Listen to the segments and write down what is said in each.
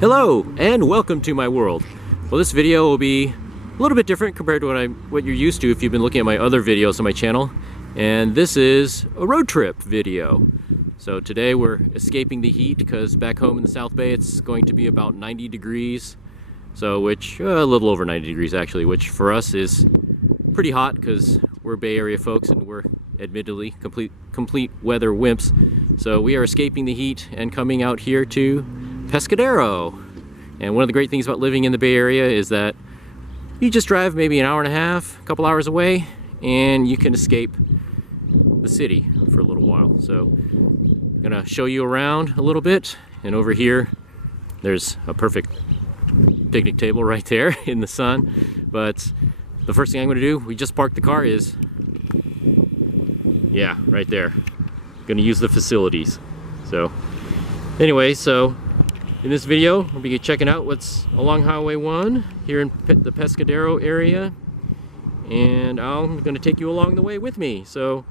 Hello and welcome to my world. Well, this video will be a little bit different compared to what you're used to if you've been looking at my other videos on my channel. And this is a road trip video. So today we're escaping the heat because back home in the South Bay it's going to be about 90 degrees. So which, a little over 90 degrees actually, which for us is pretty hot because we're Bay Area folks and we're admittedly complete weather wimps. So we are escaping the heat and coming out here to Pescadero. And one of the great things about living in the Bay Area is that you just drive maybe an hour and a half, a couple hours away, and you can escape the city for a little while. So I'm gonna show you around a little bit, and over here there's a perfect picnic table right there in the sun. But the first thing I'm gonna do, we just parked the car, is yeah, right there. Gonna use the facilities. So anyway, so in this video, we'll be checking out what's along Highway 1 here in the Pescadero area, and I'm going to take you along the way with me. So,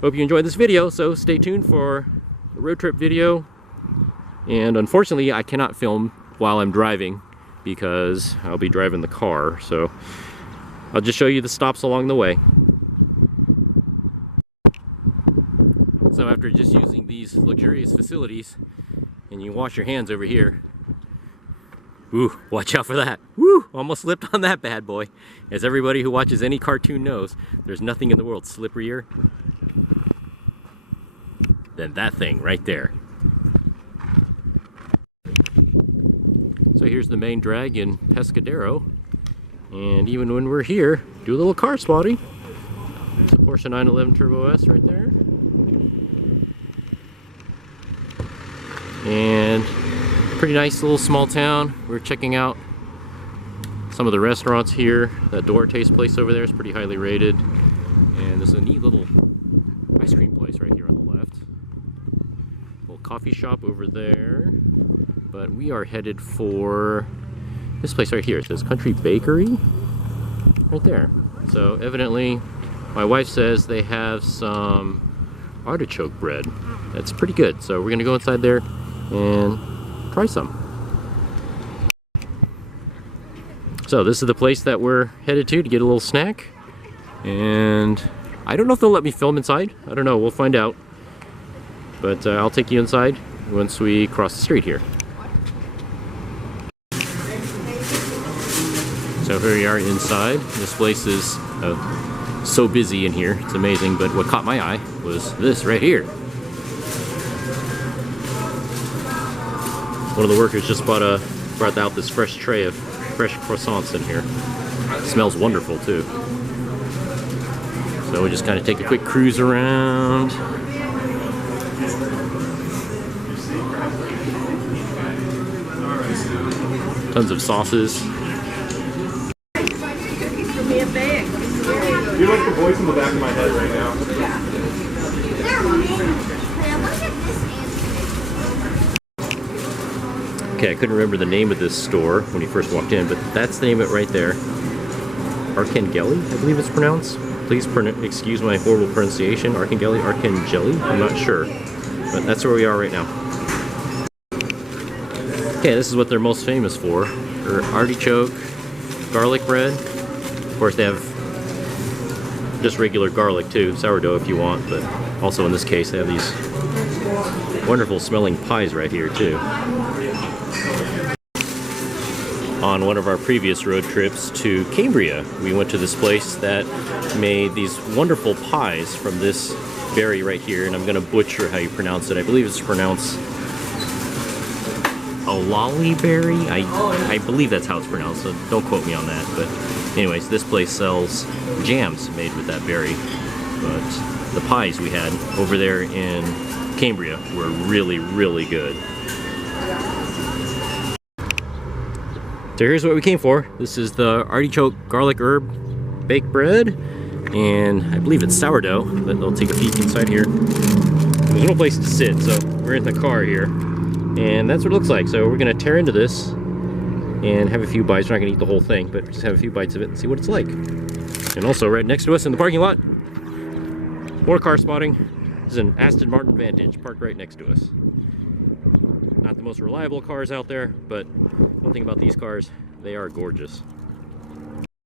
hope you enjoyed this video, so stay tuned for a road trip video. And unfortunately, I cannot film while I'm driving because I'll be driving the car, so I'll just show you the stops along the way. So after just using these luxurious facilities, and you wash your hands over here. Ooh, watch out for that. Woo, almost slipped on that bad boy. As everybody who watches any cartoon knows, there's nothing in the world slipperier than that thing right there. So here's the main drag in Pescadero. And even when we're here, do a little car spotting. There's a Porsche 911 Turbo S right there. And pretty nice little small town. We're checking out some of the restaurants here. That Duarte's place over there is pretty highly rated. And there's a neat little ice cream place right here on the left. Little coffee shop over there. But we are headed for this place right here. It says Country Bakery right there. So evidently my wife says they have some artichoke bread. That's pretty good. So we're gonna go inside there and try some. So this is the place that we're headed to get a little snack, and I don't know if they'll let me film inside. I don't know, we'll find out, but I'll take you inside once we cross the street here. So here we are inside. This place is so busy in here, it's amazing, but what caught my eye was this right here. One of the workers just brought out this fresh tray of fresh croissants in here. It smells wonderful too. So we just kind of take a quick cruise around. Tons of sauces. You're like the voice in the back of my head right now. Okay, I couldn't remember the name of this store when you first walked in, but that's the name of it right there. Arkangeli, I believe it's pronounced. Please excuse my horrible pronunciation. Arkangeli, Arkangeli, I'm not sure. But that's where we are right now. Okay, this is what they're most famous for. Their artichoke garlic bread. Of course, they have just regular garlic too, sourdough if you want, but also in this case they have these wonderful smelling pies right here too. On one of our previous road trips to Cambria, we went to this place that made these wonderful pies from this berry right here, and I'm going to butcher how you pronounce it. I believe it's pronounced Olali berry. I believe that's how it's pronounced, so don't quote me on that. But anyways, this place sells jams made with that berry. But the pies we had over there in Cambria were really, really good. So here's what we came for. This is the artichoke garlic herb baked bread, and I believe it's sourdough, but they'll take a peek inside here. There's no place to sit, so we're in the car here, and that's what it looks like. So we're gonna tear into this and have a few bites. We're not gonna eat the whole thing, but just have a few bites of it and see what it's like. And also right next to us in the parking lot, more car spotting. This is an Aston Martin Vantage parked right next to us. Not the most reliable cars out there, but one thing about these cars, they are gorgeous.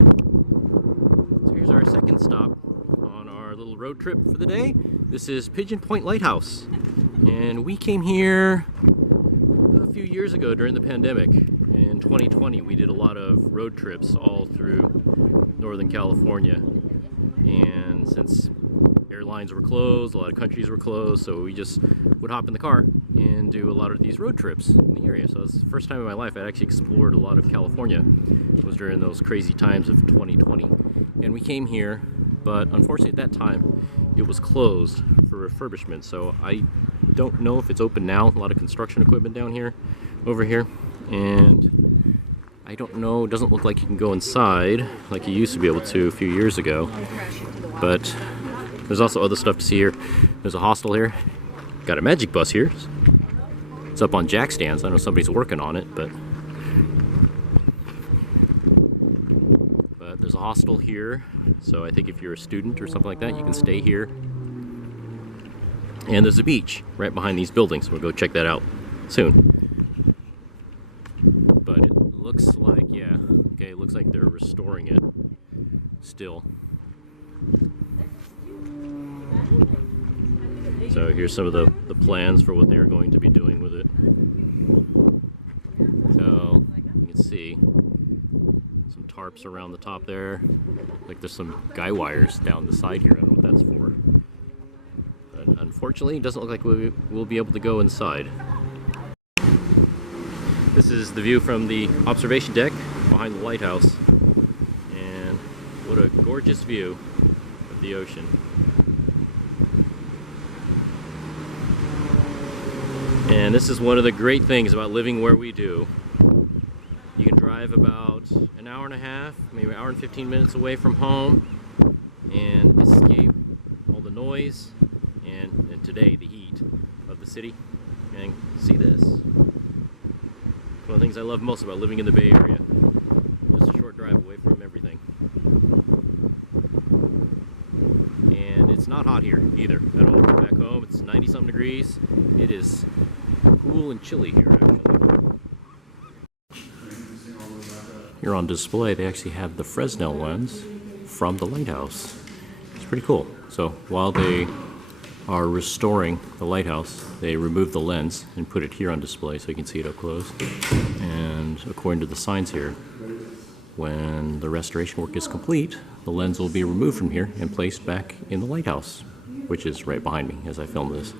So here's our second stop on our little road trip for the day. This is Pigeon Point Lighthouse. And we came here a few years ago during the pandemic. In 2020, we did a lot of road trips all through Northern California. And since airlines were closed, a lot of countries were closed, so we just would hop in the car and do a lot of these road trips in the area. So it's the first time in my life I actually explored a lot of California. It was during those crazy times of 2020. And we came here, but unfortunately at that time it was closed for refurbishment. So I don't know if it's open now. A lot of construction equipment down here, over here. And I don't know, it doesn't look like you can go inside like you used to be able to a few years ago. But there's also other stuff to see here. There's a hostel here. Got a magic bus here. It's up on jack stands. I know somebody's working on it, but there's a hostel here. So I think if you're a student or something like that, you can stay here. And there's a beach right behind these buildings. We'll go check that out soon. But it looks like, yeah, okay, it looks like they're restoring it still. So here's some of the plans for what they're going to be doing with it. So you can see some tarps around the top there. Like there's some guy wires down the side here. I don't know what that's for. But unfortunately, it doesn't look like we'll be able to go inside. This is the view from the observation deck behind the lighthouse. And what a gorgeous view of the ocean. And this is one of the great things about living where we do. You can drive about an hour and a half, maybe an hour and 15 minutes away from home and escape all the noise and today the heat of the city and see this. One of the things I love most about living in the Bay Area. Just a short drive away from everything. And it's not hot here either at all. Back home it's 90-something degrees. It is cool and chilly here actually. Here on display they actually have the Fresnel lens from the lighthouse. It's pretty cool. So while they are restoring the lighthouse, they removed the lens and put it here on display so you can see it up close. And according to the signs here, when the restoration work is complete, the lens will be removed from here and placed back in the lighthouse, which is right behind me as I film this.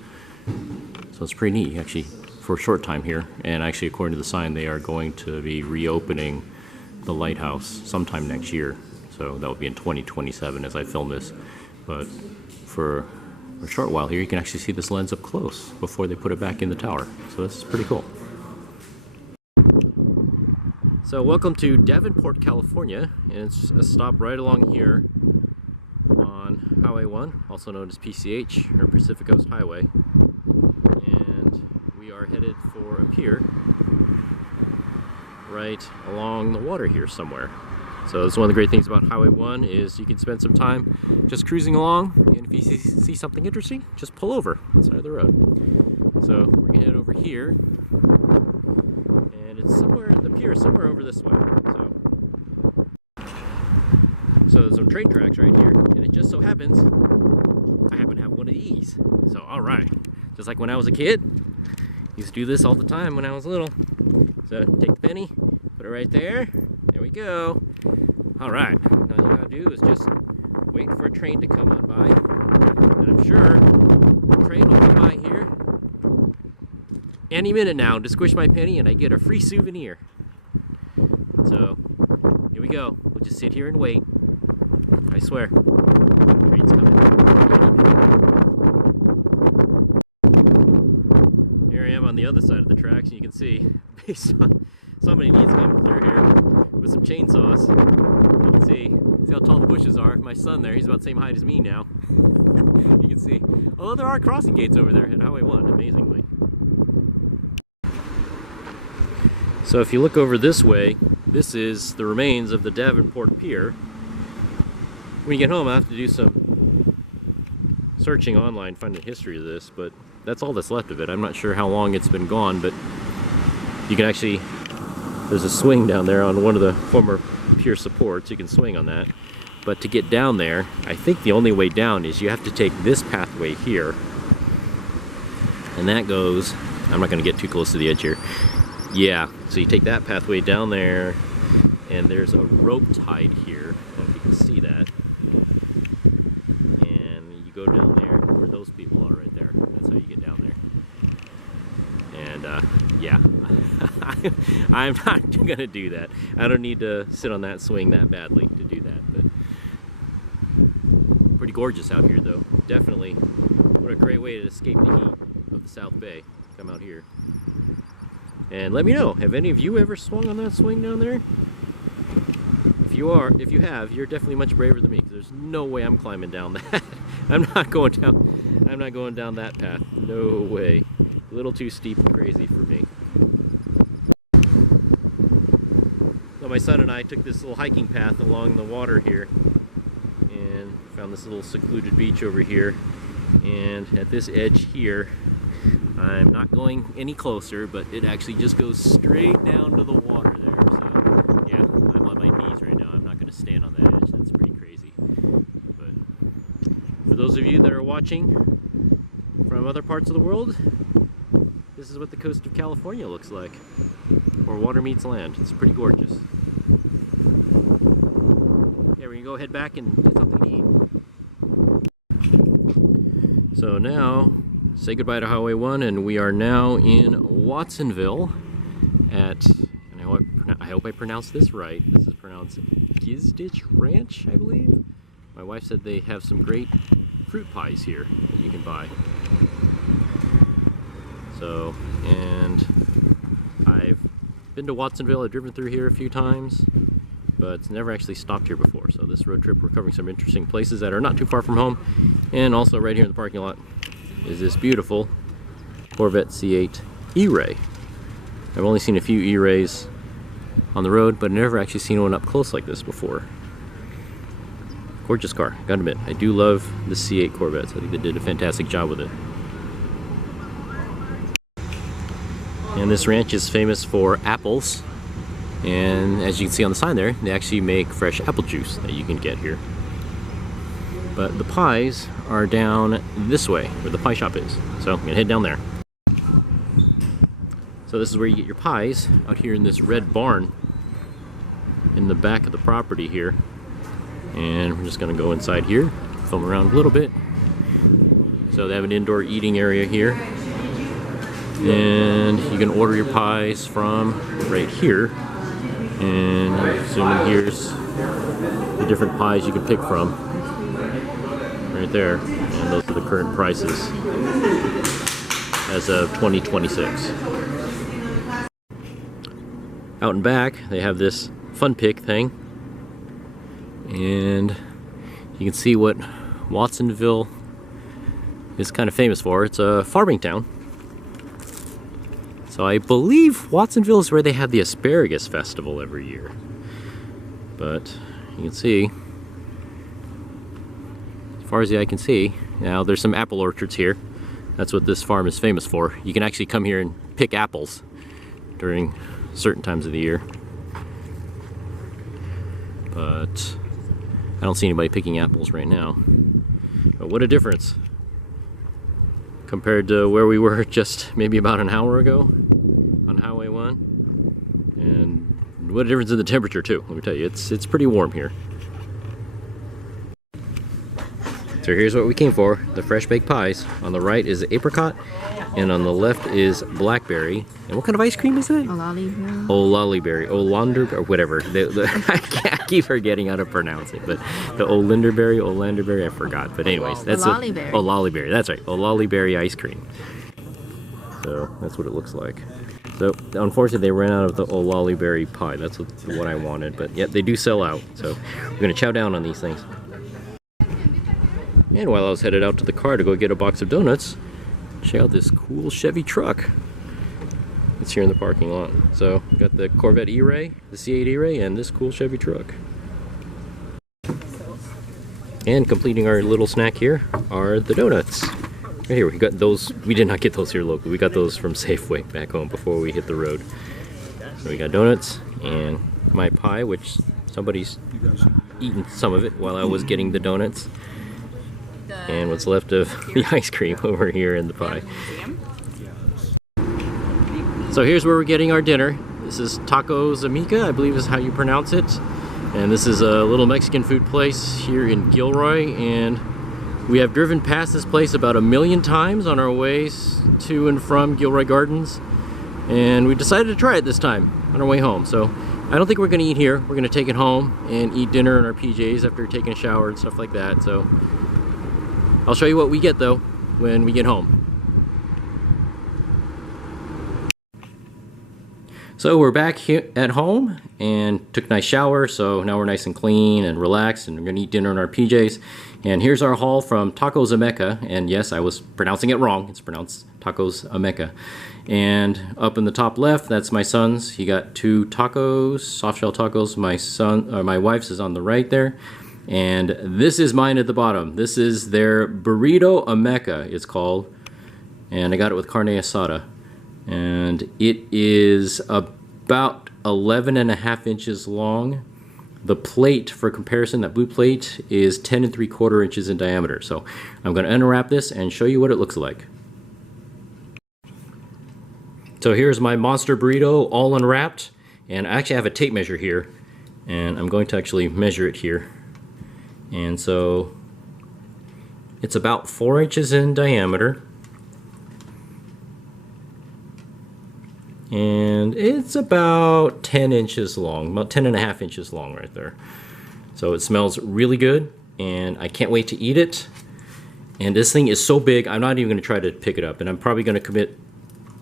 So it's pretty neat actually for a short time here. And actually according to the sign, they are going to be reopening the lighthouse sometime next year. So that will be in 2027 as I film this. But for a short while here, you can actually see this lens up close before they put it back in the tower. So this is pretty cool. So welcome to Davenport, California, and it's a stop right along here on Highway 1, also known as PCH, or Pacific Coast Highway. And we are headed for a pier right along the water here somewhere. So that's one of the great things about Highway 1 is you can spend some time just cruising along, and if you see something interesting, just pull over on the side of the road. So we're gonna head over here, and it's somewhere, the pier is somewhere over this way. So there's some train tracks right here, and it just so happens I happen to have one of these. So all right, just like when I was a kid, used to do this all the time when I was little. So take the penny, put it right there. There we go. All right, now all you gotta do is just wait for a train to come on by. And I'm sure the train will come by here any minute now to squish my penny and I get a free souvenir. So here we go. We'll just sit here and wait. I swear, the train's coming. Here I am on the other side of the tracks, and you can see, based on somebody needs coming through here with some chainsaws. You can see how tall the bushes are. My son there, he's about the same height as me now. You can see, although there are crossing gates over there at Highway 1, amazingly. So if you look over this way, this is the remains of the Davenport Pier. When you get home, I have to do some searching online, finding the history of this, but that's all that's left of it. I'm not sure how long it's been gone, but You can actually, there's a swing down there on one of the former pier supports. You can swing on that. But to get down there, I think the only way down is you have to take this pathway here. And that goes, I'm not going to get too close to the edge here. Yeah, so you take that pathway down there, and there's a rope tied here. I don't know if you can see that. And you go down there where those people are right there. That's how you get down there. And yeah, I'm not going to do that. I don't need to sit on that swing that badly to do that. But pretty gorgeous out here, though. Definitely. What a great way to escape the heat of the South Bay. Come out here. And let me know, have any of you ever swung on that swing down there? If you have, you're definitely much braver than me, because there's no way I'm climbing down that. I'm not going down that path. No way. A little too steep and crazy for me. So my son and I took this little hiking path along the water here and found this little secluded beach over here. And at this edge here, I'm not going any closer, but it actually just goes straight down to the water there. So yeah, I'm on my knees right now. I'm not going to stand on that edge. That's pretty crazy. But for those of you that are watching from other parts of the world, this is what the coast of California looks like, where water meets land. It's pretty gorgeous. Yeah, we're going to go head back and get something to eat. So now, say goodbye to Highway 1, and we are now in Watsonville at, and I hope I pronounced this right. This is pronounced Gizdich Ranch, I believe. My wife said they have some great fruit pies here that you can buy. So, and I've been to Watsonville. I've driven through here a few times, but never actually stopped here before. So this road trip, we're covering some interesting places that are not too far from home, and also right here in the parking lot is this beautiful Corvette C8 E-Ray. I've only seen a few E-Rays on the road, but never actually seen one up close like this before. Gorgeous car, gotta admit. I do love the C8 Corvettes. I think they did a fantastic job with it. And this ranch is famous for apples. And as you can see on the sign there, they actually make fresh apple juice that you can get here. But the pies are down this way, where the pie shop is. So I'm gonna head down there. So this is where you get your pies, out here in this red barn in the back of the property here. And we're just gonna go inside here, film around a little bit. So they have an indoor eating area here. And you can order your pies from right here. And I'm assuming here's the different pies you can pick from. Right there, and those are the current prices as of 2026. Out and back, they have this fun pick thing, and you can see what Watsonville is kind of famous for. It's a farming town. So I believe Watsonville is where they have the asparagus festival every year. But you can see, as far as the eye can see, now there's some apple orchards here. That's what this farm is famous for. You can actually come here and pick apples during certain times of the year. But I don't see anybody picking apples right now. But what a difference compared to where we were just maybe about an hour ago on Highway 1. And what a difference in the temperature too, let me tell you. It's pretty warm here. So here's what we came for, the fresh baked pies. On the right is apricot, and on the left is blackberry. And what kind of ice cream is that? Olaliberry. Olaliberry, Olander, or whatever. I keep forgetting how to pronounce it, but the Olanderberry, I forgot. But anyways, that's Olaliberry. Olaliberry, that's right, Olaliberry ice cream. So that's what it looks like. So unfortunately, they ran out of the Olaliberry pie. That's what I wanted, but yet they do sell out. So we're gonna chow down on these things. And while I was headed out to the car to go get a box of donuts, check out this cool Chevy truck. It's here in the parking lot. So we got the Corvette E-Ray, the C8 E-Ray, and this cool Chevy truck. And completing our little snack here are the donuts. Right here, we got those. We did not get those here locally. We got those from Safeway back home before we hit the road. So we got donuts and my pie, which somebody's eaten some of it while I was getting the donuts. And what's left of the ice cream over here in the pie. So here's where we're getting our dinner. This is Tacos Ameca, I believe is how you pronounce it. And this is a little Mexican food place here in Gilroy. And we have driven past this place about 1,000,000 times on our ways to and from Gilroy Gardens. And we decided to try it this time on our way home. So I don't think we're gonna eat here. We're gonna take it home and eat dinner in our PJs after taking a shower and stuff like that. So I'll show you what we get though when we get home. So we're back here at home and took a nice shower, so now we're nice and clean and relaxed, and we're gonna eat dinner in our PJs. And here's our haul from Tacos Ameca, and yes, I was pronouncing it wrong. It's pronounced Tacos Ameca. And up in the top left, that's my son's. He got 2 tacos, soft shell tacos. My wife's is on the right there. And this is mine at the bottom. This is their burrito Ameca, it's called. And I got it with carne asada. And it is about 11.5 inches long. The plate, for comparison, that blue plate is 10 3/4 inches in diameter. So I'm going to unwrap this and show you what it looks like. So here's my monster burrito all unwrapped, and I actually have a tape measure here, and I'm going to actually measure it here. And so it's about 4 inches in diameter. And it's about 10 inches long, about 10.5 inches long right there. So it smells really good, and I can't wait to eat it. And this thing is so big, I'm not even gonna try to pick it up, and I'm probably gonna commit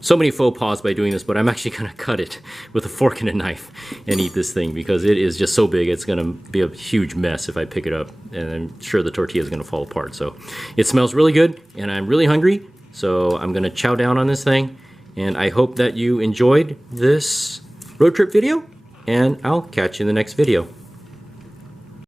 so many faux pas by doing this, but I'm actually gonna cut it with a fork and a knife and eat this thing because it is just so big. It's gonna be a huge mess if I pick it up, and I'm sure the tortilla is gonna fall apart. So it smells really good, and I'm really hungry, so I'm gonna chow down on this thing. And I hope that you enjoyed this road trip video, and I'll catch you in the next video.